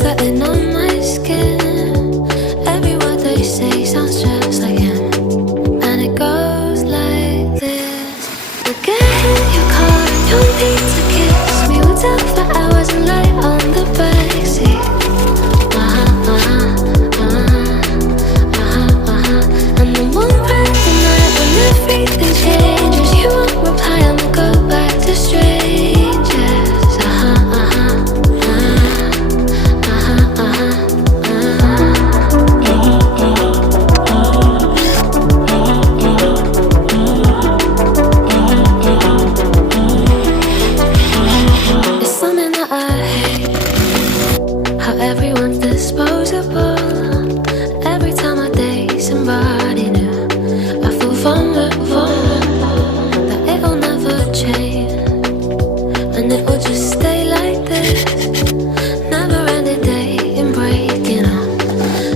slightly on my skin. Every word they say sounds just like him, and it goes like this. We'll get in your car and you'll need to kiss me. We'll talk for hours and lie on the backseat. And then one bright night when everything changes, you won't reply and we'll go back to strangers. It's something that I hate, how everyone's disposable.